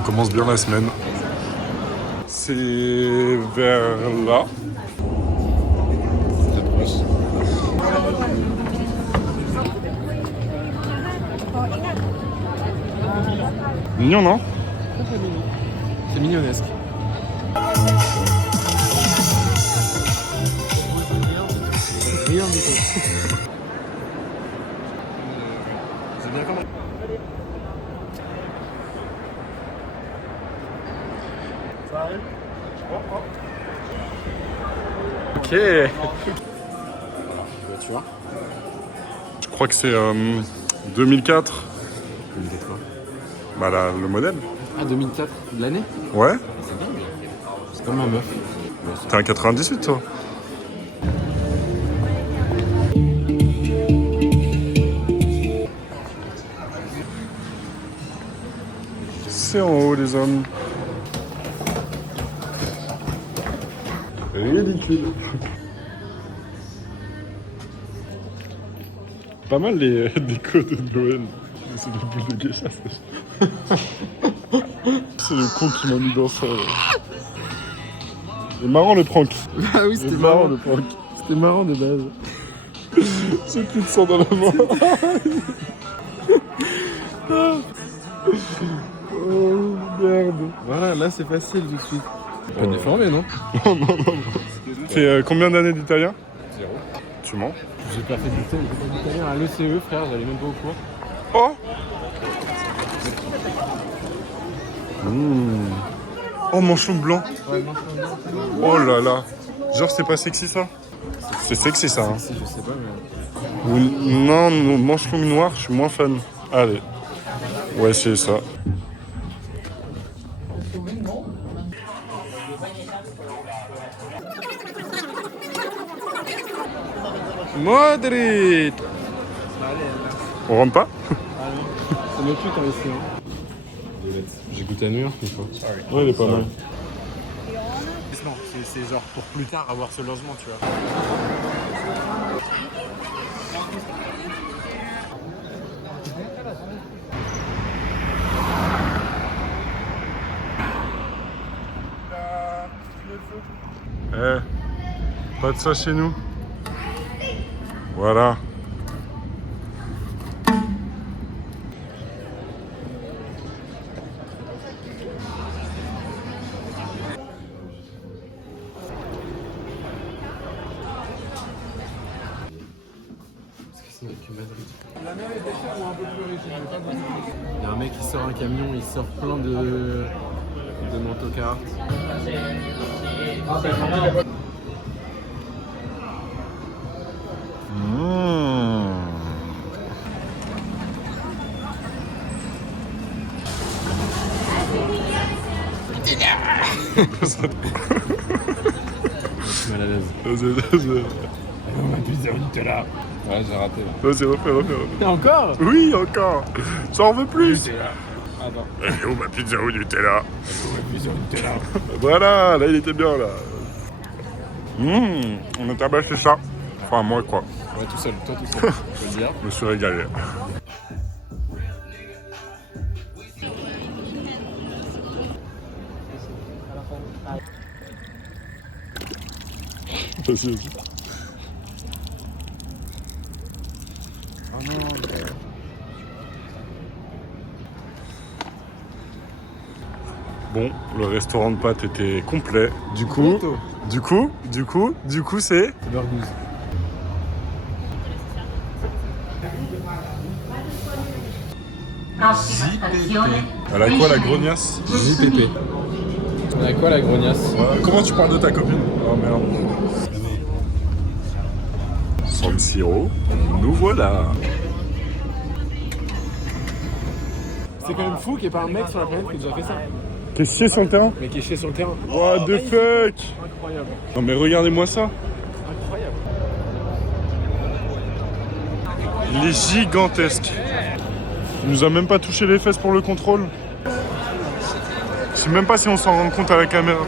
On commence bien la semaine. C'est vers là. Mignon, non? C'est mignonnesque. Rien du tout. C'est bien comment. Ça arrive? Ok. Tu vois? Je crois que c'est 2004. 2004 quoi? Bah là, le modèle. Ah 2004 de l'année? Ouais. C'est dingue. C'est comme ma meuf. T'es un 98 toi. C'est en haut les hommes. Ridicule. Pas mal les décos de Noël. C'est des boules de geisha, ça. C'est le con qui m'a mis dans ça. C'est marrant le prank. Ah oui, C'est marrant le prank. C'était marrant de base. J'ai plus de sang dans la main. Oh merde. Voilà, là c'est facile tout de suite. Pas déformé, non? Non, non, non. Fait combien d'années d'italien? 0. Tu mens? J'ai pas fait d'italien à l'ECE, frère, j'allais même pas au cours. Oh mmh. Oh, manchon blanc. Ouais, non, Oh là là. Genre, c'est pas sexy ça? C'est sexy ça, hein. si, je sais pas, mais. Non, manche longue noire, je suis moins fan. Allez. Ouais, c'est ça. Madrid. On rentre pas? Ça me tue quand ici, hein. J'ai goûté à New York une fois. Ouais, il est pas mal. Non, c'est genre pour plus tard avoir ce logement, tu vois. Eh, pas de ça chez nous. Voilà. La mer est chère ou un peu plus riche? Il y a un mec qui sort un camion, il sort plein de manteaux-cartes. Je suis mal à l'aise. On m'a pizza au Nutella. Ouais, j'ai raté là. Vas-y, refais. Et encore? Oui, encore. J'en veux plus. Nutella. Attends. Oh, ma pizza au Nutella. Ma pizza au Nutella. Voilà, là, il était bien, là. On a tabassé ça. Enfin, moi, quoi. Ouais, tout seul, toi tout seul, je veux dire. Je me suis régalé. Vas-y. Oh non. Bon, le restaurant de pâtes était complet. Du coup, c'est... Burgous. Elle a quoi, la grognasse? JPP. On a quoi la grognasse? Comment tu parles de ta copine? Oh merde. San Siro, nous voilà. C'est quand même fou qu'il n'y ait pas un mec sur la planète qui ait déjà fait ça. Qu'est-ce qu'il y a sur le terrain? Mais qui est chié sur le terrain. What the fuck? Incroyable. Non mais regardez-moi ça. Incroyable. Il est gigantesque. Il nous a même pas touché les fesses pour le contrôle. Je sais même pas si on s'en rend compte à la caméra.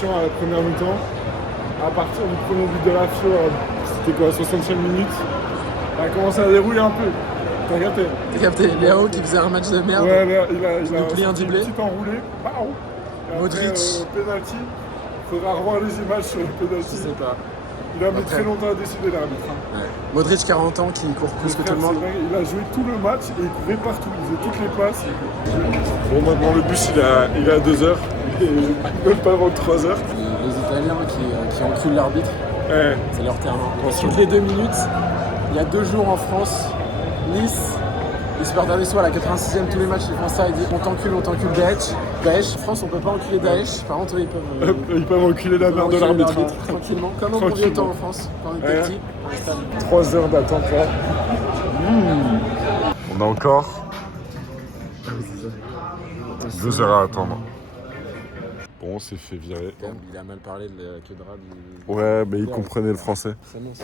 égalisation à la première mi-temps. À partir du premier but de la Fio, c'était quoi, 60e minute, ça a commencé à dérouler un peu. T'as capté? T'as capté, Léo qui faisait un match de merde. Ouais, il a oublié un doublé. petit enroulé. Modric. Penalty. Faudra revoir les images sur le penalty. Je sais pas. Il a mis très longtemps à décider l'arbitre. Ouais. Modric 40 ans qui court plus que tout le monde. Il a joué tout le match et il courait partout, il faisait toutes les passes. Bon, maintenant le bus il est à 2h, même pas avant 3h. Les Italiens qui enculent l'arbitre, Ouais. c'est leur terme. Toutes les 2 minutes, il y a 2 jours en France, Nice, les supporters des soirs à la 86e, tous les matchs ils font ça, ils disent on t'encule Daesh. En France on peut pas enculer Daesh, par contre ils peuvent enculer la mère de l'arbitre. Tranquillement, comme au bon vieux temps en France, quand on était petit. 3 heures d'attente là. On a encore 2 heures à attendre. Bon, on s'est fait virer. Il a mal parlé de la queue de rat. Ouais, mais il comprenait le français.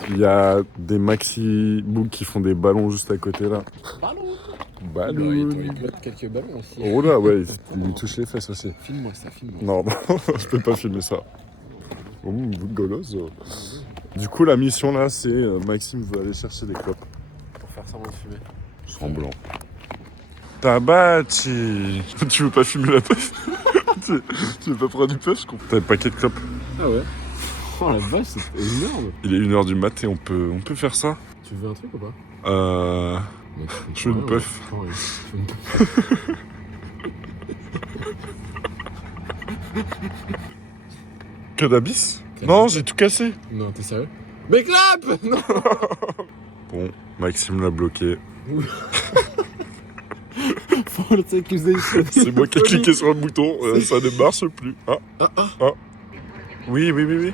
Il y a des maxi boules qui font des ballons juste à côté là. Ballon. Il doit quelques ballons aussi. Oh là, ouais, il lui touche les fesses aussi. Filme-moi ça, filme-moi. Non, je peux pas filmer ça. Oh, bout de goloso. Du coup, la mission là, c'est Maxime veut aller chercher des clopes. Pour faire semblant de fumer. Semblant. Tabachi. Tu veux pas fumer la puff? Tu veux pas prendre du puff? T'as le paquet de clopes. Ah ouais. Oh la vache, c'est énorme. Il est 1h du mat et on peut faire ça. Tu veux un truc ou pas? Mec, je veux une puff. Cannabis? Non, j'ai tout cassé. Non, t'es sérieux? Mais clap! Non. Bon, Maxime l'a bloqué. C'est moi qui ai cliqué sur le bouton, ça ne marche plus. Ah. Oui. L'autre.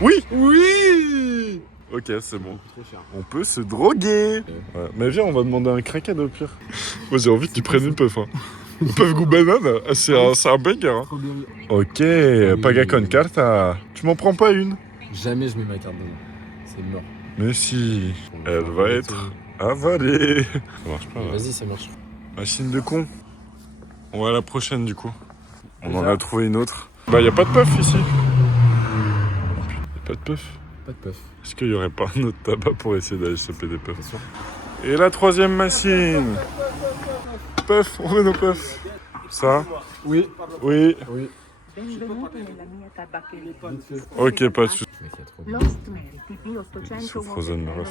Oui. Ok, c'est bon. On peut se droguer. Ouais. Mais viens, on va demander un crackhead au pire. Moi j'ai envie que tu prennes une puff. Hein. Une puff goût banane, c'est un banger. Hein. Ok, paga con carta. Tu m'en prends pas une? Jamais je mets ma carte dedans. C'est mort. Mais si, elle va être avalée. Ça marche pas. Vas-y, ça marche. Machine de con. On va à la prochaine du coup. On en a trouvé une autre. Bah y a pas de puff ici. Pas de puff. Pas de puff. Est-ce qu'il y aurait pas un autre tabac pour essayer d'aller choper des puffs? Et la troisième machine. Puff, on met nos puffs. Ça? Oui. Ok, pas de soucis. Lost Mary, C'est Frozen le ref.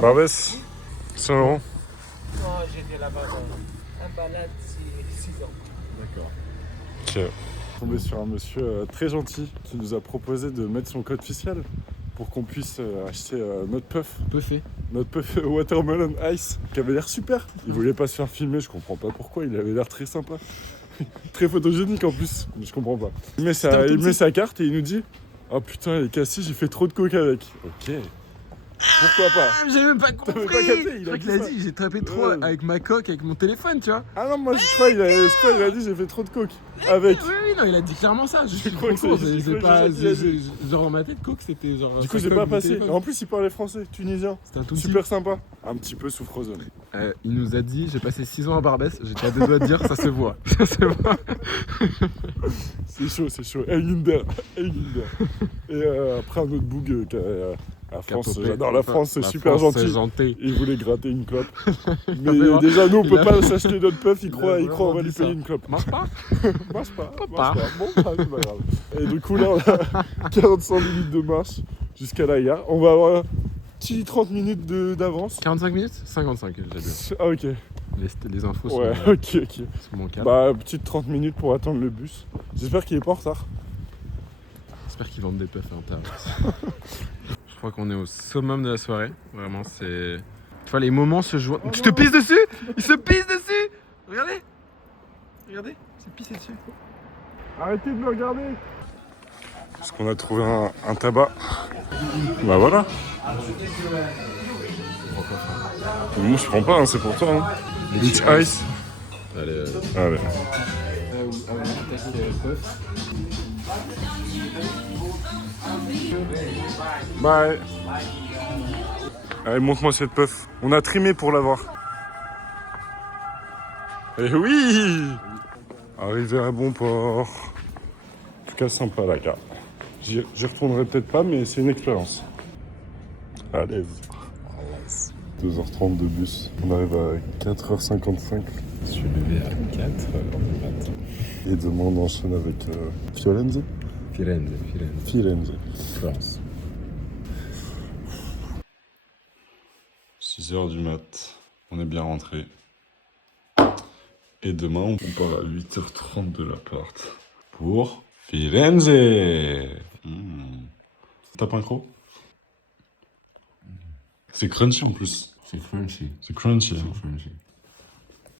Barbès, 100 €. Moi, j'étais là-bas un balade, c'est 6 ans. D'accord. Ok. Tombé sur un monsieur très gentil qui nous a proposé de mettre son code fiscal pour qu'on puisse acheter notre puff. Notre puff Watermelon Ice qui avait l'air super. Il voulait pas se faire filmer, je comprends pas pourquoi, il avait l'air très sympa. Très photogénique en plus, mais je comprends pas. Il met sa carte et il nous dit oh putain, elle est cassée, j'ai fait trop de coke avec. Ok. Pourquoi pas? J'ai même pas compris. T'avais pas capté, Je crois qu'il a dit j'ai tapé trop avec ma coque, avec mon téléphone, tu vois. Ah non, moi je crois il a dit j'ai fait trop de coke avec. Oui, non, il a dit clairement ça. Je crois que c'est pas. Genre dans ma tête, coke c'était genre. Du coup, j'ai pas passé. En plus, il parlait français, tunisien. C'était un tout super sympa. Un petit peu sous Frozen. Il nous a dit j'ai passé 6 ans à Barbès, j'étais à 2 doigts de dire ça se voit. Ça se voit. C'est chaud. Elginder. Et après, un autre boug la France, j'adore la France, c'est super gentil. Il voulait gratter une clope. Mais déjà, nous, on peut pas s'acheter notre puff, il croit on va lui payer une clope. Marche pas. Bon, c'est pas grave. Et du coup, là, on a 45 minutes de marche jusqu'à la gare. On va avoir 30 minutes d'avance. 45 minutes 55, j'ai dit. Ah, ok. Les infos sont, ok. sont mon cas. Bah, petite 30 minutes pour attendre le bus. J'espère qu'il est pas en retard. J'espère qu'ils vendent des puffs à l'intérieur. Je crois qu'on est au summum de la soirée. Vraiment, c'est... Tu vois, les moments se jouent... Tu te pisses dessus? Il se pisse dessus! Regardez, il s'est pissé dessus. Arrêtez de me regarder! Parce qu'on a trouvé un tabac. Bah voilà. Moi je prends pas, hein, c'est pour toi. Hein. Beach Ice. Allez. Bye. Allez, montre-moi cette puff. On a trimé pour l'avoir. Eh oui! Arrivé à bon port. En tout cas, sympa la gare. J'y retournerai peut-être pas, mais c'est une expérience. À l'aise. 2h30 de bus. On arrive à 4h55. Je suis levé à 4h du matin. Et demain, on enchaîne avec Firenze. Firenze. France. 6h du mat. On est bien rentré. Et demain, on part à 8h30 de l'appart. Pour Firenze. Tape un croc. C'est crunchy en plus. C'est crunchy. C'est crunchy. C'est crunchy.